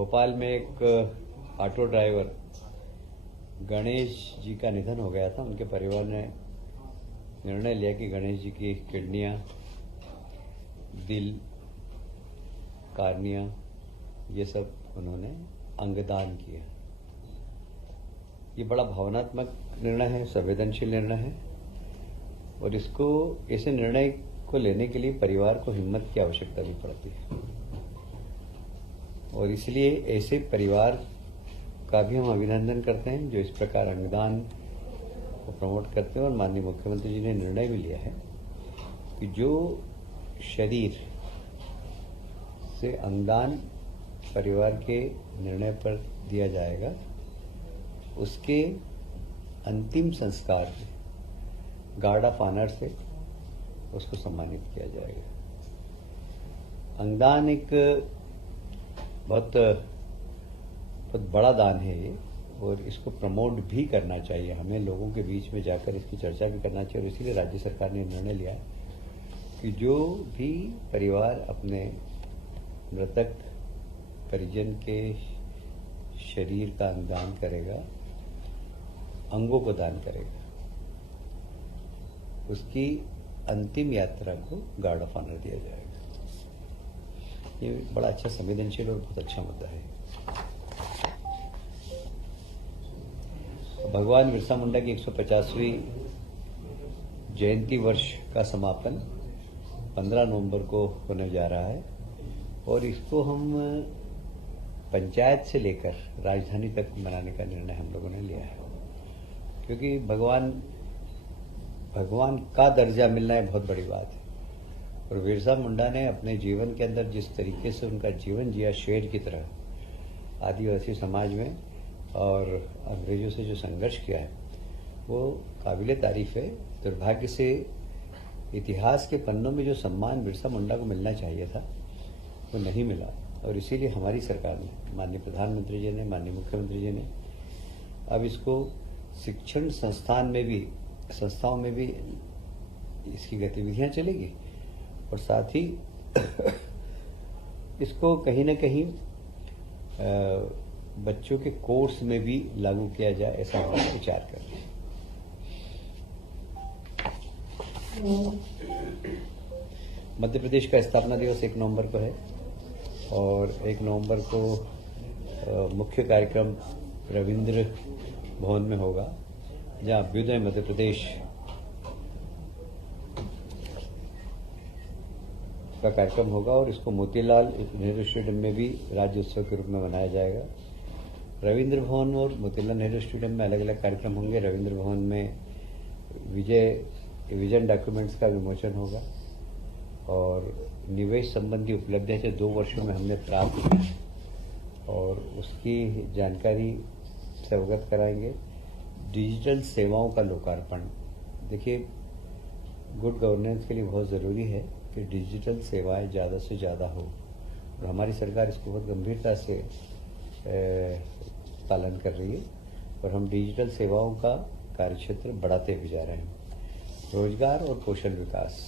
भोपाल में एक auto driver Ganesh ji का निधन हो गया था। उनके परिवार ने निर्णय लिया कि गणेश जी की किडनियां, दिल, कार्निया ये सब उन्होंने अंगदान किया। ये बड़ा भावनात्मक निर्णय है, संवेदनशील निर्णय है और ऐसे निर्णय को लेने के लिए परिवार को हिम्मत की आवश्यकता भी पड़ती है और इसलिए ऐसे परिवार का भी हम अभिनंदन करते हैं जो इस प्रकार अंगदान को प्रमोट करते हैं। और माननीय मुख्यमंत्री जी ने निर्णय भी लिया है कि जो शरीर से अंगदान परिवार के निर्णय पर दिया जाएगा उसके अंतिम संस्कार में गार्ड ऑफ ऑनर से उसको सम्मानित किया जाएगा। अंगदान एक बहुत बड़ा दान है ये और इसको प्रमोट भी करना चाहिए। हमें लोगों के बीच में जाकर इसकी चर्चा भी करना चाहिए और इसीलिए राज्य सरकार ने निर्णय लिया है कि जो भी परिवार अपने मृतक परिजन के शरीर का अंगदान करेगा, अंगों को दान करेगा, उसकी अंतिम यात्रा को गार्ड ऑफ ऑनर दिया जाएगा। ये बड़ा अच्छा संवेदनशील और बहुत अच्छा मुद्दा है। भगवान बिरसा मुंडा की 150वीं जयंती वर्ष का समापन 15 नवंबर को होने जा रहा है और इसको हम पंचायत से लेकर राजधानी तक मनाने का निर्णय हम लोगों ने लिया है, क्योंकि भगवान का दर्जा मिलना है बहुत बड़ी बात है। और बिरसा मुंडा ने अपने जीवन के अंदर जिस तरीके से उनका जीवन जिया, शेर की तरह आदिवासी समाज में और अंग्रेजों से जो संघर्ष किया है वो काबिले तारीफ है। दुर्भाग्य से इतिहास के पन्नों में जो सम्मान बिरसा मुंडा को मिलना चाहिए था वो नहीं मिला और इसीलिए हमारी सरकार ने, माननीय प्रधानमंत्री जी ने, माननीय मुख्यमंत्री जी ने अब इसको शिक्षण संस्थाओं में भी इसकी गतिविधियां चलेगी और साथ ही इसको कहीं न कहीं बच्चों के कोर्स में भी लागू किया जाए, ऐसा हम विचार कर रहे हैं। मध्य प्रदेश का स्थापना दिवस 1 नवंबर को है और 1 नवंबर को मुख्य कार्यक्रम रविंद्र भवन में होगा, जहां अभ्युदय मध्य प्रदेश का कार्यक्रम होगा और इसको मोतीलाल नेहरू स्टेडियम में भी राज्य उत्सव के रूप में मनाया जाएगा। रविंद्र भवन और मोतीलाल नेहरू स्टेडियम में अलग अलग कार्यक्रम होंगे। रविंद्र भवन में विजन डॉक्यूमेंट्स का विमोचन होगा और निवेश संबंधी उपलब्धियां जो 2 वर्षों में हमने प्राप्त की और उसकी जानकारी से अवगत कराएंगे। डिजिटल सेवाओं का लोकार्पण, देखिए गुड गवर्नेंस के लिए बहुत ज़रूरी है कि डिजिटल सेवाएं ज़्यादा से ज़्यादा हो और हमारी सरकार इसको बहुत गंभीरता से पालन कर रही है और हम डिजिटल सेवाओं का कार्यक्षेत्र बढ़ाते भी जा रहे हैं। रोजगार और कौशल विकास,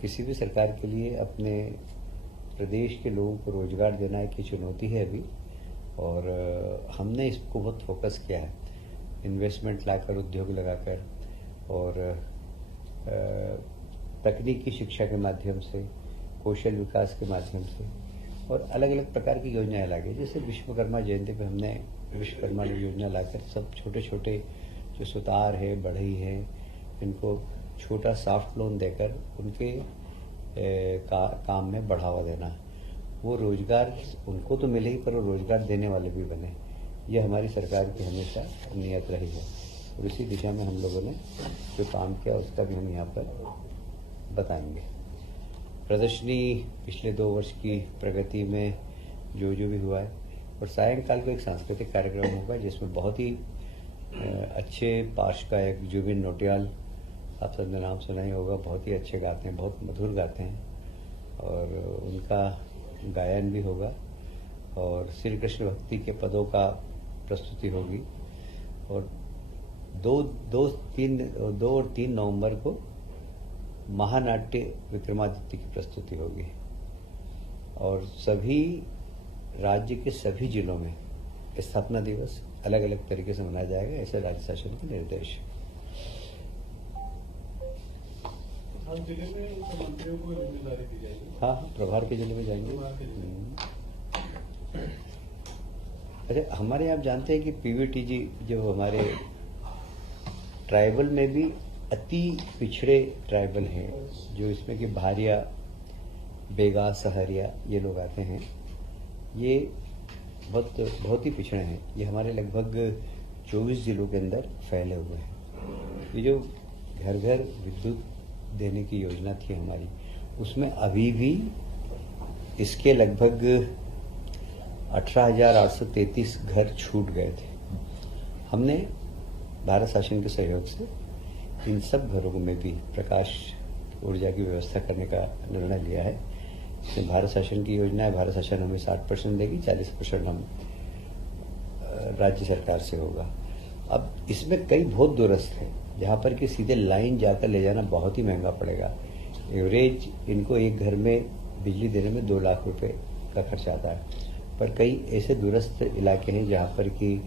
किसी भी सरकार के लिए अपने प्रदेश के लोगों को रोजगार देना एक चुनौती है अभी और हमने इसको बहुत फोकस किया है, इन्वेस्टमेंट लाकर, उद्योग लगाकर और तकनीकी शिक्षा के माध्यम से, कौशल विकास के माध्यम से और अलग अलग प्रकार की योजनाएं लागे। जैसे विश्वकर्मा जयंती पे हमने विश्वकर्मा योजना लाकर सब छोटे छोटे जो सुतार है, बढ़ई है, इनको छोटा सॉफ्ट लोन देकर उनके काम में बढ़ावा देना। वो रोजगार उनको तो मिले ही पर वो रोजगार देने वाले भी बने। ये हमारी सरकार की हमेशा नियत रही है और इसी दिशा में हम लोगों ने जो काम किया उसका भी हम यहाँ पर बताएंगे। प्रदर्शनी पिछले 2 वर्ष की प्रगति में जो भी हुआ है और सायंकाल को एक सांस्कृतिक कार्यक्रम होगा जिसमें बहुत ही अच्छे पार्श्व गायक जुबिन नौटियाल, आप सबने नाम सुना ही होगा, बहुत ही अच्छे गाते हैं, बहुत मधुर गाते हैं और उनका गायन भी होगा और श्री कृष्ण भक्ति के पदों का प्रस्तुति होगी और 2 और 3 नवंबर को महानाट्य विक्रमादित्य की प्रस्तुति होगी और सभी राज्य के सभी जिलों में स्थापना दिवस अलग अलग तरीके से मनाया जाएगा, ऐसे राज्य शासन के निर्देश। हर जिले में मंत्रियों को जिम्मेदारी दी जाएगी। हाँ, प्रभार के जिले में जाएंगे। अच्छा, हमारे यहाँ आप जानते हैं कि पीवीटीजी जो हमारे ट्राइबल में भी अति पिछड़े ट्राइबल हैं, जो इसमें कि भारिया, बेगा, सहरिया ये लोग आते हैं, ये बहुत ही पिछड़े हैं। ये हमारे लगभग 24 जिलों के अंदर फैले हुए हैं। ये जो घर घर विद्युत देने की योजना थी हमारी, उसमें अभी भी इसके लगभग 18,833 घर छूट गए थे। हमने भारत शासन के सहयोग से इन सब घरों में भी प्रकाश ऊर्जा की व्यवस्था करने का निर्णय लिया है। इसमें भारत शासन की योजना है, भारत शासन हमें 60% देगी, 40% हम राज्य सरकार से होगा। अब इसमें कई बहुत दूरस्थ हैं जहाँ पर कि सीधे लाइन जाकर ले जाना बहुत ही महंगा पड़ेगा। एवरेज इनको एक घर में बिजली देने में 2 लाख रुपए का खर्च आता है, पर कई ऐसे दूरस्थ इलाके हैं जहाँ पर कि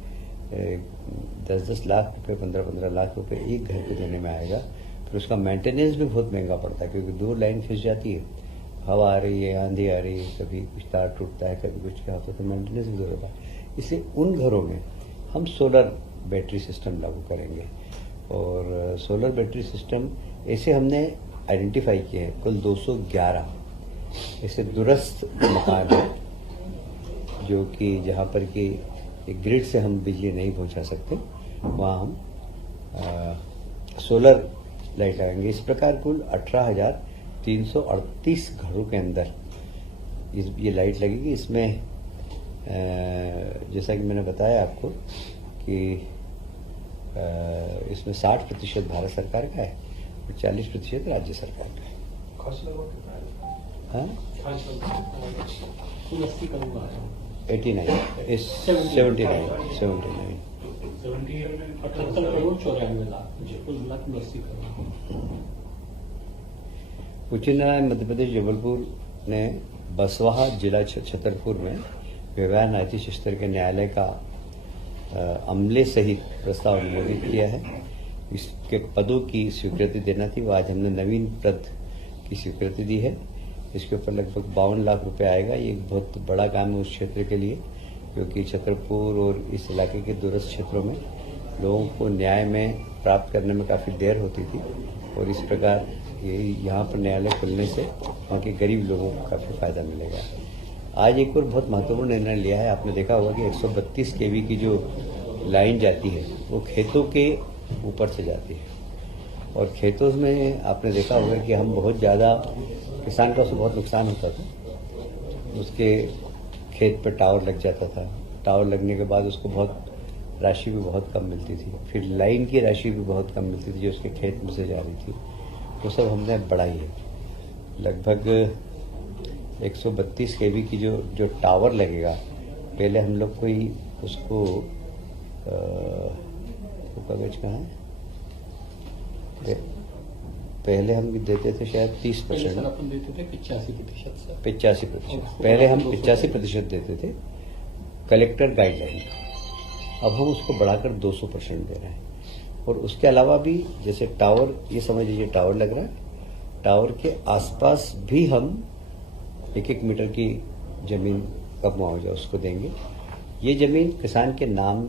10-10 लाख रुपए, 15-15 लाख रुपए एक घर को देने में आएगा। फिर उसका मेंटेनेंस भी बहुत महंगा पड़ता है, क्योंकि दूर लाइन खिंच जाती है, हवा आ रही है, आंधी आ रही है, कभी कुछ तार टूटता है, कभी कुछ क्या होता है, तो मेंटेनेंस भी दूर होता है। इसलिए उन घरों में हम सोलर बैटरी सिस्टम लागू करेंगे। और सोलर बैटरी सिस्टम ऐसे हमने आइडेंटिफाई किए हैं, कुल 211 ऐसे दूरस्थ मकान हैं जो कि जहाँ पर कि एक ग्रिड से हम बिजली नहीं पहुँचा सकते, वहाँ हम सोलर लाइट लगाएंगे। इस प्रकार कुल 18,338 घरों के अंदर ये लाइट लगेगी। इसमें जैसा कि मैंने बताया आपको कि इसमें 60% भारत सरकार का है और 40% राज्य सरकार का है। खर्च लगभग कितना है? हाँ, 89 79 उच्च न्यायालय मध्य प्रदेश जबलपुर ने बसवाहा जिला छतरपुर में व्यवहार न्यायाधीश स्तर के न्यायालय का अमले सहित प्रस्ताव अनुमोदित किया है। इसके पदों की स्वीकृति देना थी, वो आज हमने नवीन पद की स्वीकृति दी है। इसके ऊपर लगभग 52 लाख रुपए आएगा। ये एक बहुत बड़ा काम है उस क्षेत्र के लिए, क्योंकि छतरपुर और इस इलाके के दूरस्थ क्षेत्रों में लोगों को न्याय में प्राप्त करने में काफ़ी देर होती थी, और इस प्रकार ये यहाँ पर न्यायालय खुलने से वहाँ के गरीब लोगों को काफ़ी फायदा मिलेगा। आज एक और बहुत महत्वपूर्ण निर्णय लिया है। आपने देखा होगा कि 132 kV की जो लाइन जाती है वो खेतों के ऊपर से जाती है, और खेतों में आपने देखा होगा कि हम बहुत ज़्यादा किसान का उससे बहुत नुकसान होता था। उसके खेत पर टावर लग जाता था, टावर लगने के बाद उसको बहुत राशि भी बहुत कम मिलती थी, फिर लाइन की राशि भी बहुत कम मिलती थी जो उसके खेत में से जा रही थी। वो सब हमने बढ़ाई है। लगभग 132 kV की जो टावर लगेगा, पहले हम लोग कोई उसको कागज कहाँ है, पहले हम देते थे शायद 30%, अपन देते थे 85%। 85%। पहले हम 85% देते थे कलेक्टर गाइडलाइन, अब हम उसको बढ़ाकर 200% दे रहे हैं। और उसके अलावा भी जैसे टावर, ये समझ लीजिए टावर लग रहा है, टावर के आसपास भी हम 1-1 मीटर की जमीन का मुआवजा उसको देंगे। ये जमीन किसान के नाम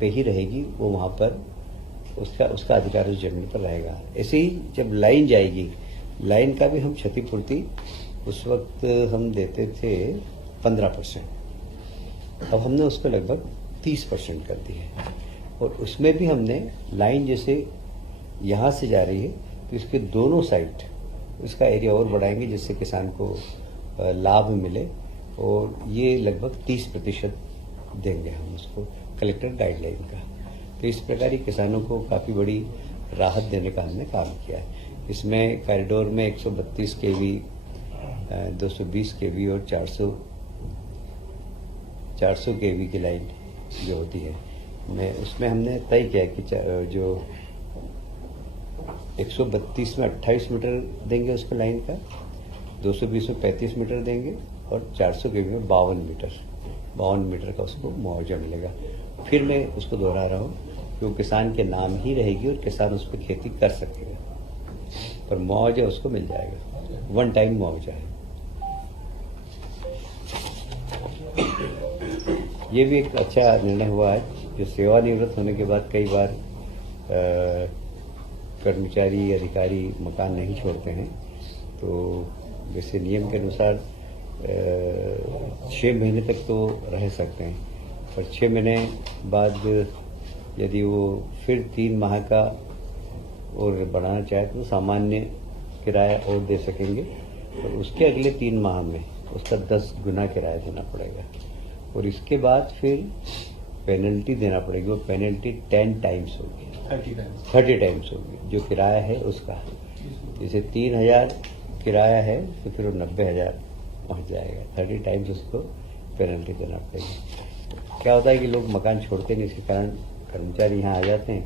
पे ही रहेगी, वो वहाँ पर उसका अधिकार उस जमीन पर रहेगा। ऐसे ही जब लाइन जाएगी, लाइन का भी हम क्षतिपूर्ति उस वक्त हम देते थे 15%, अब हमने उसको लगभग 30% कर दी है। और उसमें भी हमने लाइन जैसे यहाँ से जा रही है तो इसके दोनों साइड उसका एरिया और बढ़ाएंगे, जिससे किसान को लाभ मिले, और ये लगभग 30% देंगे हम उसको कलेक्टर गाइडलाइन का। तो इस प्रकार ही किसानों को काफ़ी बड़ी राहत देने का हमने काम किया है। इसमें कॉरिडोर में 132 kV, 220 kV और 400 kV की लाइन जो होती है, उसमें हमने तय किया कि जो 132 में 28 मीटर देंगे उसको लाइन का, 220 में 35 मीटर देंगे, और 400 kV में 52 मीटर 52 मीटर का उसको मुआवजा मिलेगा। फिर मैं उसको दोहरा रहा हूँ कि वो किसान के नाम ही रहेगी और किसान उस पर खेती कर सकेगा, पर मुआवजा उसको मिल जाएगा, वन टाइम मुआवजा है। ये भी एक अच्छा निर्णय हुआ है। जो सेवानिवृत्त होने के बाद कई बार कर्मचारी अधिकारी मकान नहीं छोड़ते हैं, तो जैसे नियम के अनुसार 6 महीने तक तो रह सकते हैं, पर 6 महीने बाद यदि वो फिर 3 माह का और बढ़ाना चाहे तो सामान्य किराया और दे सकेंगे, और उसके अगले 3 माह में उसका 10 गुना किराया देना पड़ेगा, और इसके बाद फिर पेनल्टी देना पड़ेगी। वो पेनल्टी 10 टाइम्स होगी, 30 टाइम्स होगी जो किराया है उसका। जैसे 3,000 किराया है तो फिर वो 90,000 पहुँच जाएगा, 30 टाइम्स उसको पेनल्टी देना पड़ेगी। क्या होता है कि लोग मकान छोड़ते नहीं, इसके कारण कर्मचारी यहाँ आ जाते हैं,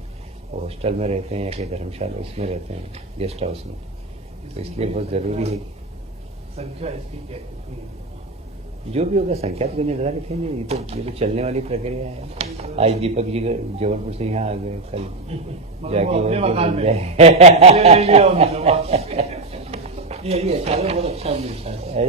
वो हॉस्टल में रहते हैं या कि धर्मशाला उसमें रहते हैं, गेस्ट हाउस में, तो इसलिए बहुत ज़रूरी है। संख्या इसकी क्या कितनी है? जो भी होगा संख्या तो निर्धारित है नहीं, ये तो चलने वाली प्रक्रिया है। आज दीपक जी जबलपुर से यहाँ आ गए, कल जाके वो मिल जाए। ये बहुत अच्छा मिलता है।